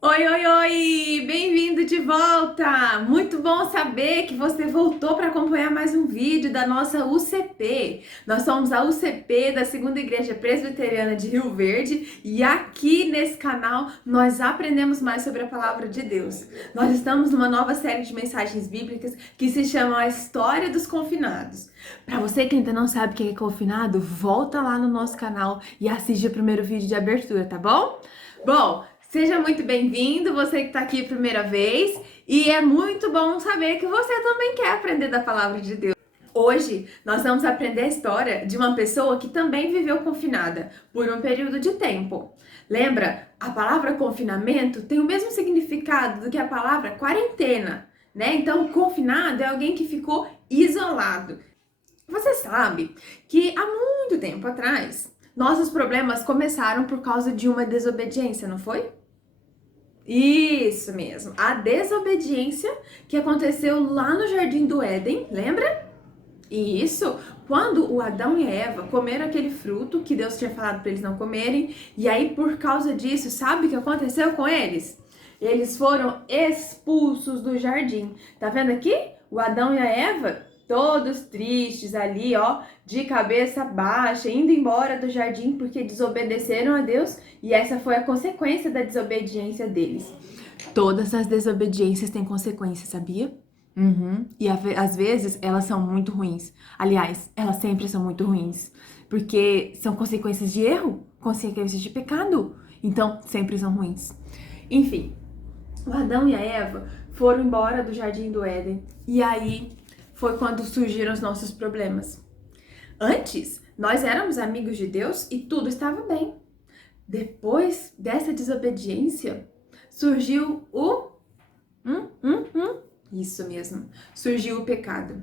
Oi, oi, oi! Bem-vindo de volta! Muito bom saber que você voltou para acompanhar mais um vídeo da nossa UCP. Nós somos a UCP da Segunda Igreja Presbiteriana de Rio Verde e aqui nesse canal nós aprendemos mais sobre a Palavra de Deus. Nós estamos numa nova série de mensagens bíblicas que se chama A História dos Confinados. Para você que ainda não sabe o que é confinado, volta lá no nosso canal e assiste o primeiro vídeo de abertura, tá bom? Bom, seja muito bem-vindo, você que está aqui a primeira vez, e é muito bom saber que você também quer aprender da palavra de Deus. Hoje nós vamos aprender a história de uma pessoa que também viveu confinada por um período de tempo. Lembra? A palavra confinamento tem o mesmo significado do que a palavra quarentena, né? Então, confinado é alguém que ficou isolado. Você sabe que há muito tempo atrás, nossos problemas começaram por causa de uma desobediência, não foi? Isso mesmo, a desobediência que aconteceu lá no Jardim do Éden, lembra? Isso, quando o Adão e a Eva comeram aquele fruto que Deus tinha falado para eles não comerem, e aí por causa disso, sabe o que aconteceu com eles? Eles foram expulsos do jardim. Tá vendo aqui? O Adão e a Eva, todos tristes ali, ó, de cabeça baixa, indo embora do jardim porque desobedeceram a Deus, e essa foi a consequência da desobediência deles. Todas as desobediências têm consequências, sabia? E às vezes elas são muito ruins. Aliás, elas sempre são muito ruins. Porque são consequências de erro, consequências de pecado. Então, sempre são ruins. Enfim, o Adão e a Eva foram embora do Jardim do Éden. E aí foi quando surgiram os nossos problemas. Antes, nós éramos amigos de Deus e tudo estava bem. Depois dessa desobediência, surgiu o isso mesmo, surgiu o pecado.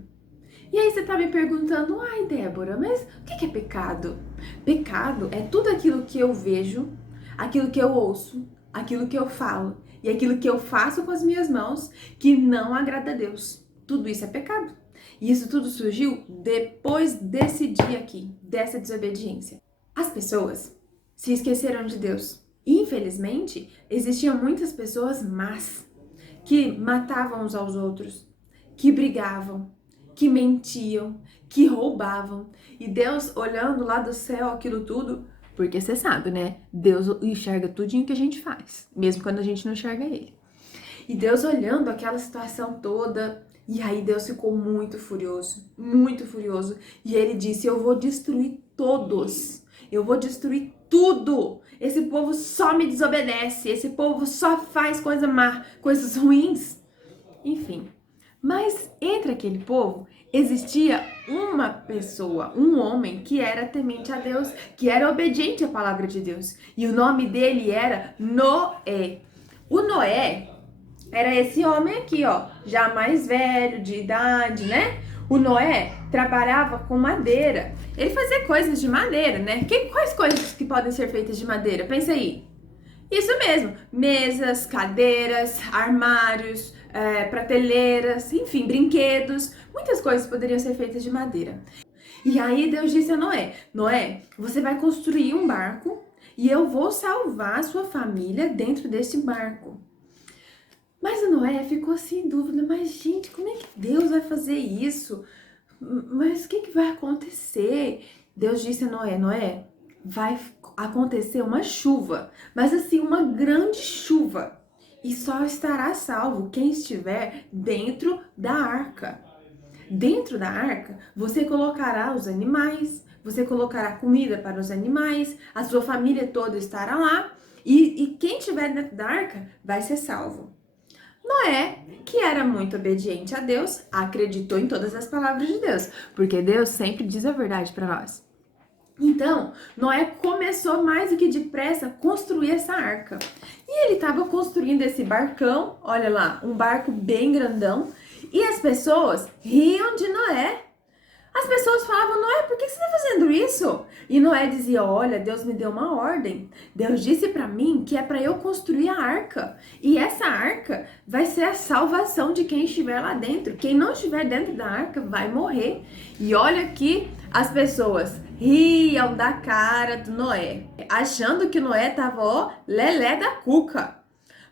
E aí você tá me perguntando, ai Débora, mas o que é pecado? Pecado é tudo aquilo que eu vejo, aquilo que eu ouço, aquilo que eu falo e aquilo que eu faço com as minhas mãos que não agrada a Deus. Tudo isso é pecado. E isso tudo surgiu depois desse dia aqui, dessa desobediência. As pessoas se esqueceram de Deus. Infelizmente, existiam muitas pessoas más que matavam uns aos outros, que brigavam, que mentiam, que roubavam. E Deus olhando lá do céu aquilo tudo, porque você sabe, né? Deus enxerga tudinho que a gente faz, mesmo quando a gente não enxerga Ele. E Deus olhando aquela situação toda, e aí Deus ficou muito furioso, e Ele disse: eu vou destruir todos, eu vou destruir tudo. Esse povo só me desobedece, esse povo só faz coisa má, coisas ruins. Enfim, mas entre aquele povo existia uma pessoa, um homem que era temente a Deus, que era obediente à palavra de Deus. E o nome dele era Noé. O Noé era esse homem aqui, ó, já mais velho, de idade, né? O Noé trabalhava com madeira. Ele fazia coisas de madeira, né? Quais coisas que podem ser feitas de madeira? Pensa aí. Isso mesmo, mesas, cadeiras, armários, prateleiras, enfim, brinquedos, muitas coisas poderiam ser feitas de madeira. E aí Deus disse a Noé: Noé, você vai construir um barco e eu vou salvar a sua família dentro desse barco. Mas o Noé ficou assim em dúvida, mas gente, como é que Deus vai fazer isso? Mas o que vai acontecer? Deus disse a Noé: Noé, vai acontecer uma chuva, mas assim, uma grande chuva. E só estará salvo quem estiver dentro da arca. Dentro da arca, você colocará os animais, você colocará comida para os animais, a sua família toda estará lá, e quem estiver dentro da arca vai ser salvo. Noé, que era muito obediente a Deus, acreditou em todas as palavras de Deus, porque Deus sempre diz a verdade para nós. Então, Noé começou mais do que depressa a construir essa arca. E ele estava construindo esse barcão, olha lá, um barco bem grandão, e as pessoas riam de Noé. As pessoas falavam: Noé, por que você está fazendo isso? E Noé dizia: olha, Deus me deu uma ordem. Deus disse para mim que é para eu construir a arca. E essa arca vai ser a salvação de quem estiver lá dentro. Quem não estiver dentro da arca vai morrer. E olha que as pessoas riam da cara do Noé, achando que Noé estava, ó, lelé da cuca.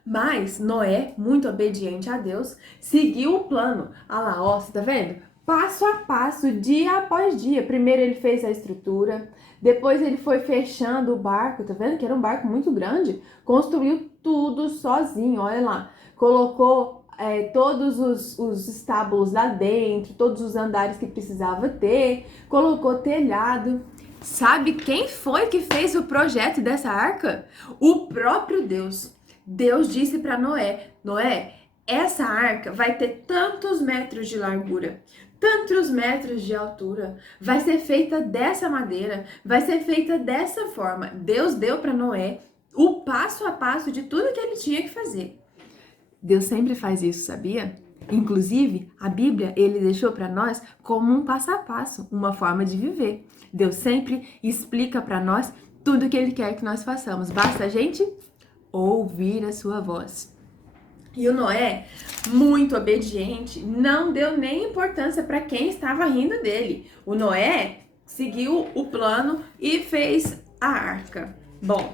Mas Noé, muito obediente a Deus, seguiu o plano. Ah lá, ó, você tá vendo? Passo a passo, dia após dia. Primeiro ele fez a estrutura, depois ele foi fechando o barco, tá vendo? Que era um barco muito grande. Construiu tudo sozinho, olha lá. Colocou todos os estábulos lá dentro, todos os andares que precisava ter, colocou telhado. Sabe quem foi que fez o projeto dessa arca? O próprio Deus. Deus disse para Noé: Noé, essa arca vai ter tantos metros de largura, tantos metros de altura, vai ser feita dessa madeira, vai ser feita dessa forma. Deus deu para Noé o passo a passo de tudo que ele tinha que fazer. Deus sempre faz isso, sabia? Inclusive, a Bíblia, ele deixou para nós como um passo a passo, uma forma de viver. Deus sempre explica para nós tudo que ele quer que nós façamos. Basta a gente ouvir a sua voz. E o Noé, muito obediente, não deu nem importância para quem estava rindo dele. O Noé seguiu o plano e fez a arca. Bom,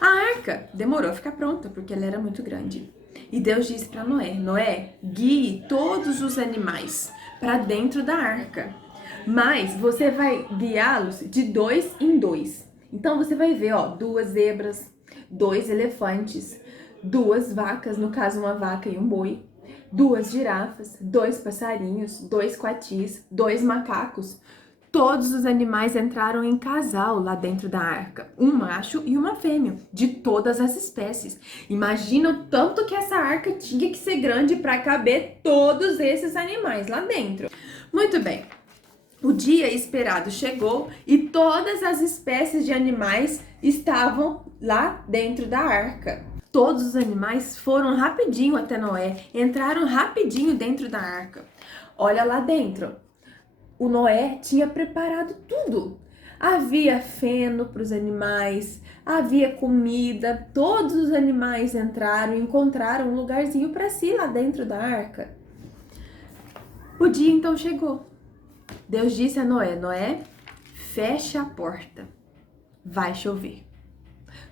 a arca demorou a ficar pronta porque ela era muito grande. E Deus disse para Noé: Noé, guie todos os animais para dentro da arca, mas você vai guiá-los de 2 em 2. Então você vai ver, ó, 2 zebras, 2 elefantes, 2 vacas, no caso uma vaca e um boi, 2 girafas, 2 passarinhos, 2 coatis, 2 macacos. Todos os animais entraram em casal lá dentro da arca, um macho e uma fêmea, de todas as espécies. Imagina o tanto que essa arca tinha que ser grande para caber todos esses animais lá dentro. Muito bem. O dia esperado chegou e todas as espécies de animais estavam lá dentro da arca. Todos os animais foram rapidinho até Noé, entraram rapidinho dentro da arca. Olha lá dentro. O Noé tinha preparado tudo. Havia feno para os animais, havia comida, todos os animais entraram e encontraram um lugarzinho para si lá dentro da arca. O dia então chegou. Deus disse a Noé: Noé, fecha a porta, vai chover.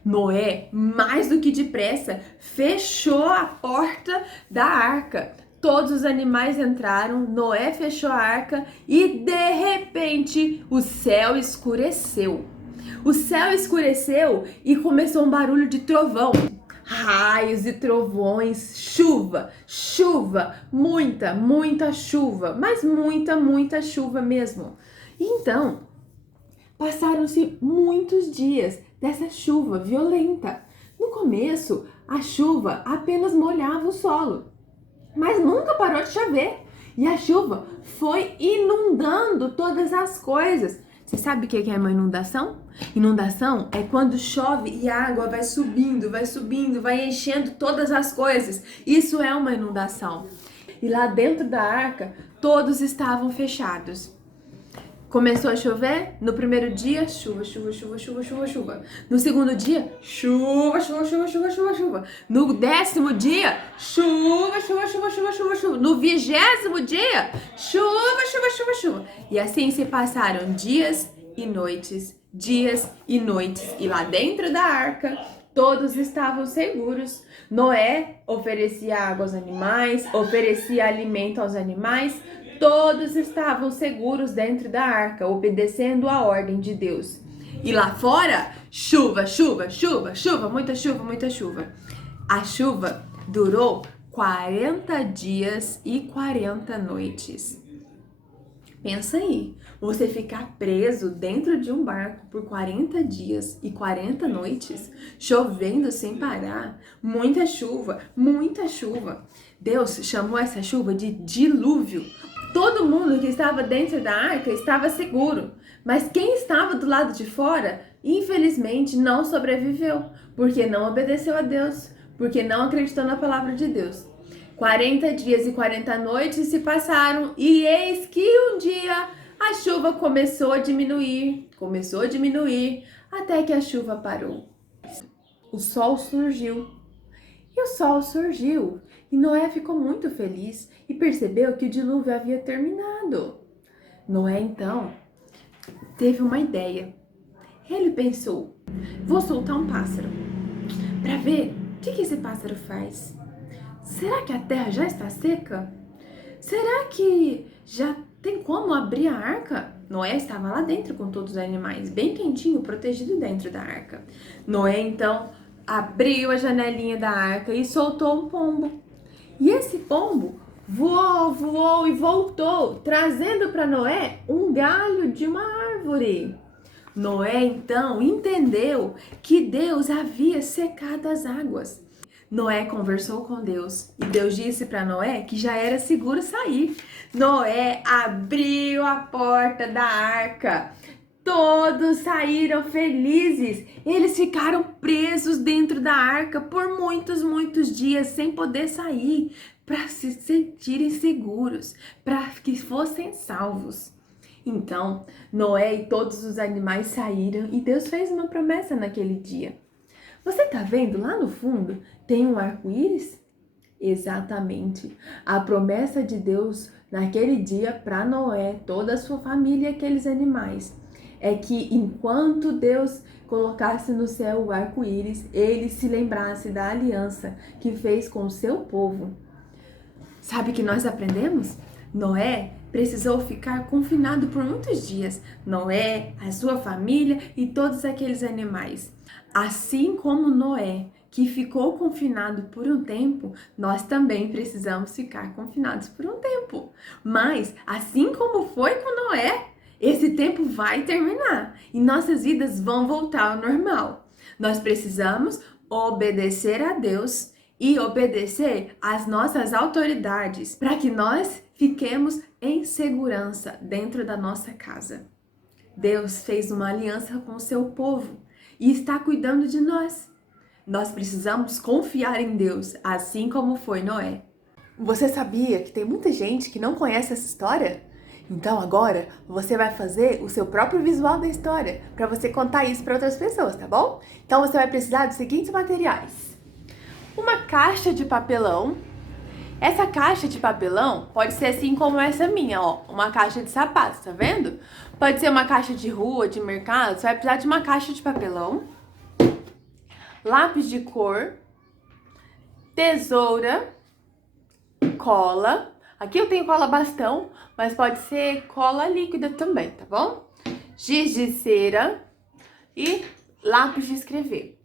Noé, mais do que depressa, fechou a porta da arca. Todos os animais entraram, Noé fechou a arca e de repente o céu escureceu. O céu escureceu e começou um barulho de trovão. Raios e trovões, chuva, chuva, muita, muita chuva, mas muita, muita chuva mesmo. Então, passaram-se muitos dias dessa chuva violenta. No começo, a chuva apenas molhava o solo, mas nunca parou de chover. E a chuva foi inundando todas as coisas. Você sabe o que é uma inundação? Inundação é quando chove e a água vai subindo, vai enchendo todas as coisas. Isso é uma inundação. E lá dentro da arca, todos estavam fechados. Começou a chover, no primeiro dia, chuva, chuva, chuva, chuva, chuva, chuva. No segundo dia, chuva, chuva, chuva, chuva, chuva, chuva. No 10º dia, chuva, chuva, chuva, chuva, chuva, chuva. No 20º dia, chuva, chuva, chuva, chuva. E assim se passaram dias e noites, dias e noites. E lá dentro da arca, todos estavam seguros. Noé oferecia água aos animais, oferecia alimento aos animais. Todos estavam seguros dentro da arca, obedecendo a ordem de Deus. E lá fora, chuva, chuva, chuva, chuva, muita chuva, muita chuva. A chuva durou 40 dias e 40 noites. Pensa aí, você ficar preso dentro de um barco por 40 dias e 40 noites, chovendo sem parar, muita chuva, muita chuva. Deus chamou essa chuva de dilúvio. Todo mundo que estava dentro da arca estava seguro, mas quem estava do lado de fora, infelizmente, não sobreviveu, porque não obedeceu a Deus, porque não acreditou na palavra de Deus. 40 dias e 40 noites se passaram e eis que um dia a chuva começou a diminuir, até que a chuva parou. O sol surgiu. E o sol surgiu, e Noé ficou muito feliz e percebeu que o dilúvio havia terminado. Noé, então, teve uma ideia. Ele pensou: vou soltar um pássaro para ver que esse pássaro faz? Será que a terra já está seca? Será que já tem como abrir a arca? Noé estava lá dentro com todos os animais, bem quentinho, protegido dentro da arca. Noé, então, abriu a janelinha da arca e soltou um pombo. E esse pombo voou, voou e voltou, trazendo para Noé um galho de uma árvore. Noé, então, entendeu que Deus havia secado as águas. Noé conversou com Deus e Deus disse para Noé que já era seguro sair. Noé abriu a porta da arca. Todos saíram felizes. Eles ficaram presos dentro da arca por muitos dias sem poder sair, para se sentirem seguros, para que fossem salvos. Então, Noé e todos os animais saíram e Deus fez uma promessa naquele dia. Você tá vendo lá no fundo? Tem um arco-íris? Exatamente. A promessa de Deus naquele dia para Noé, toda a sua família e aqueles animais, é que enquanto Deus colocasse no céu o arco-íris, ele se lembrasse da aliança que fez com o seu povo. Sabe o que nós aprendemos? Noé precisou ficar confinado por muitos dias. Noé, a sua família e todos aqueles animais. Assim como Noé, que ficou confinado por um tempo, nós também precisamos ficar confinados por um tempo. Mas, assim como foi com Noé, esse tempo vai terminar e nossas vidas vão voltar ao normal. Nós precisamos obedecer a Deus e obedecer às nossas autoridades para que nós fiquemos em segurança dentro da nossa casa. Deus fez uma aliança com o seu povo e está cuidando de nós. Nós precisamos confiar em Deus, assim como foi Noé. Você sabia que tem muita gente que não conhece essa história? Então agora você vai fazer o seu próprio visual da história para você contar isso para outras pessoas, tá bom? Então você vai precisar dos seguintes materiais: uma caixa de papelão. Essa caixa de papelão pode ser assim como essa minha, ó, uma caixa de sapatos, tá vendo? Pode ser uma caixa de rua, de mercado. Você vai precisar de uma caixa de papelão, lápis de cor, tesoura, cola. Aqui eu tenho cola bastão, mas pode ser cola líquida também, tá bom? Giz de cera e lápis de escrever.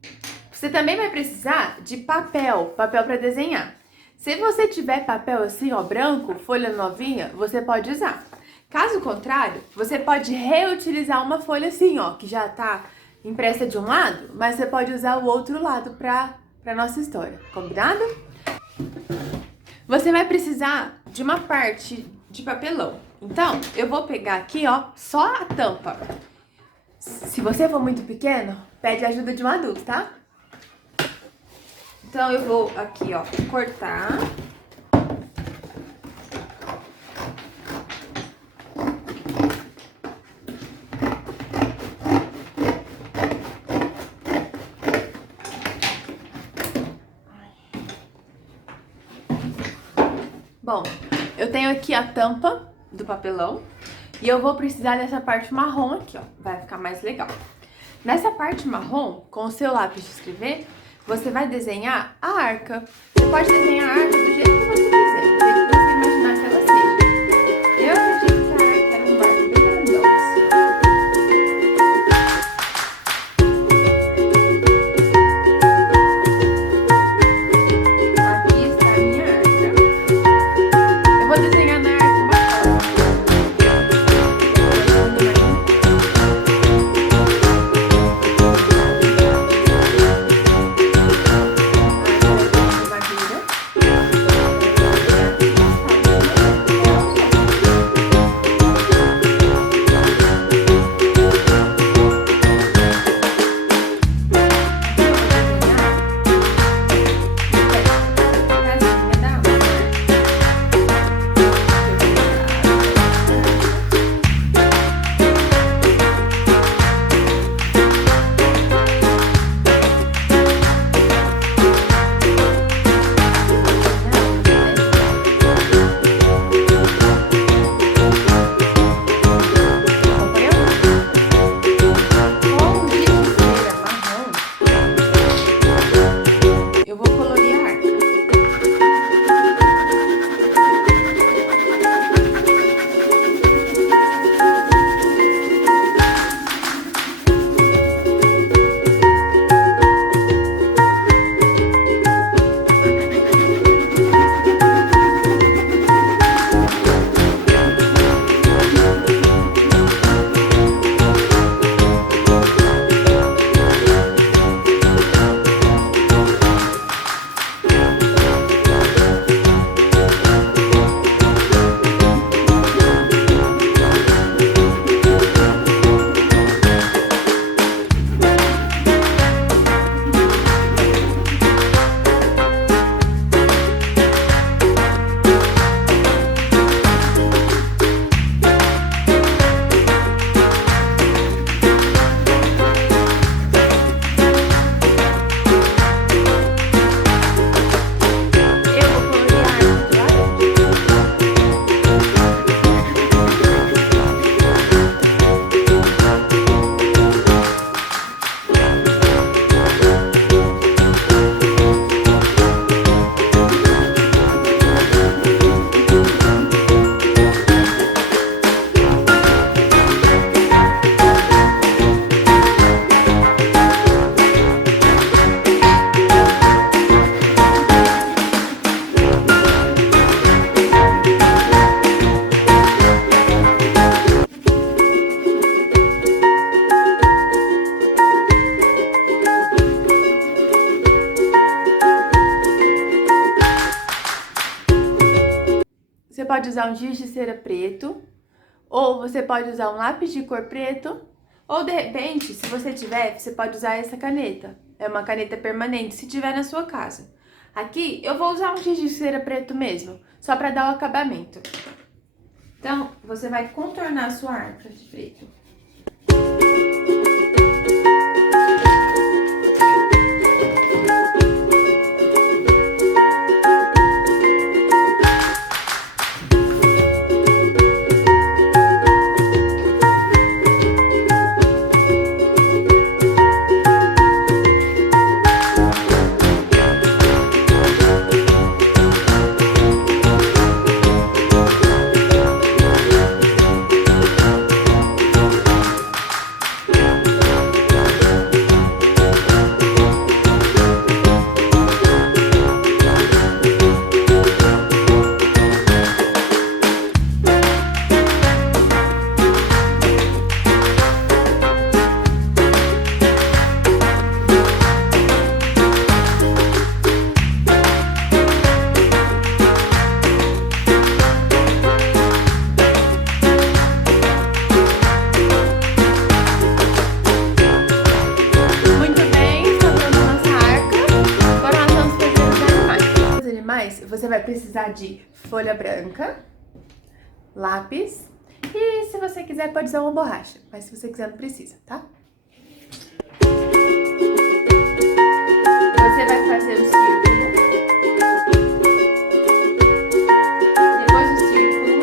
Você também vai precisar de papel para desenhar. Se você tiver papel assim, ó, branco, folha novinha, você pode usar. Caso contrário, você pode reutilizar uma folha assim, ó, que já tá impressa de um lado, mas você pode usar o outro lado para nossa história, combinado? Você vai precisar de uma parte de papelão. Então, eu vou pegar aqui, ó, só a tampa. Se você for muito pequeno, pede ajuda de um adulto, tá? Então, eu vou aqui, ó, cortar. Bom, eu tenho aqui a tampa do papelão e eu vou precisar dessa parte marrom aqui, ó, vai ficar mais legal. Nessa parte marrom, com o seu lápis de escrever, você vai desenhar a arca. Você pode desenhar a arca do jeito que você quiser, do jeito que você imaginar que ela seja. Eu acredito que a arca era um barco bem grandão. Aqui está a minha arca. Eu vou desenhar na arca uma forma. pode usar um giz de cera preto, ou você pode usar um lápis de cor preto, ou de repente, se você tiver, você pode usar essa caneta. É uma caneta permanente, se tiver na sua casa. Aqui, eu vou usar um giz de cera preto mesmo, só para dar o acabamento. Então, você vai contornar a sua harpa de preto. Você vai precisar de folha branca, lápis e, se você quiser, pode usar uma borracha, mas se você quiser, não precisa, tá? Você vai fazer o círculo, depois do círculo,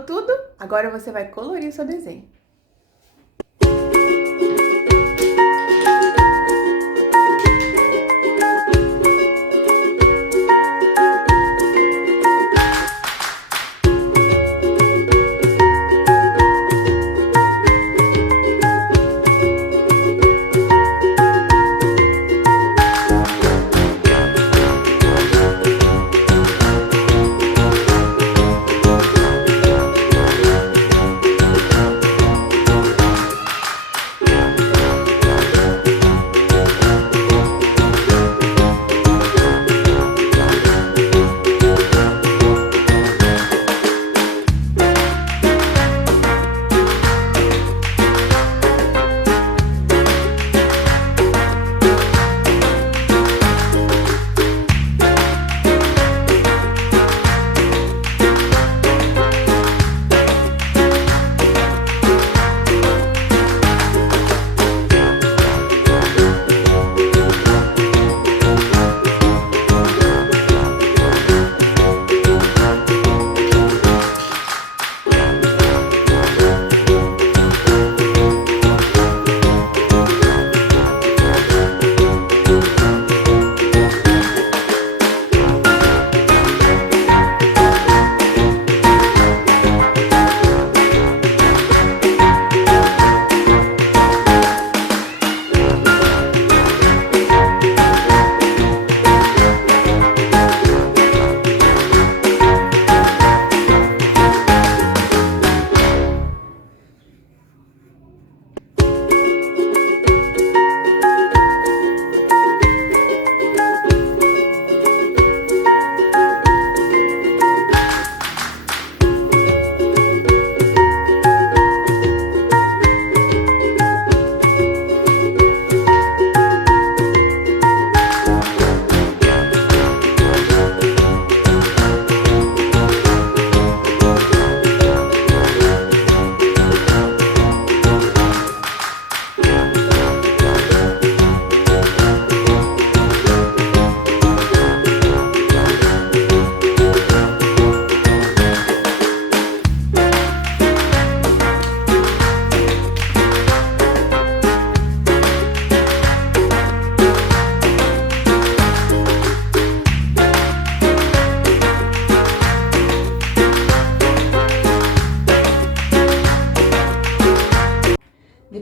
Anotou tudo? Agora você vai colorir o seu desenho.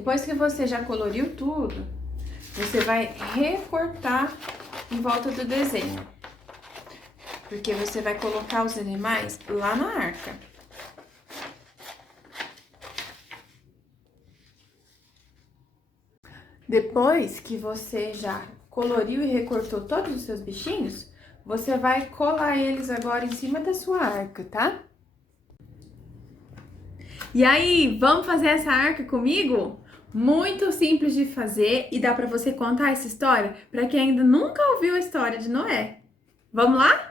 Depois que você já coloriu tudo, você vai recortar em volta do desenho. Porque você vai colocar os animais lá na arca. Depois que você já coloriu e recortou todos os seus bichinhos, você vai colar eles agora em cima da sua arca, tá? E aí, vamos fazer essa arca comigo? Muito simples de fazer e dá pra você contar essa história pra quem ainda nunca ouviu a história de Noé. Vamos lá?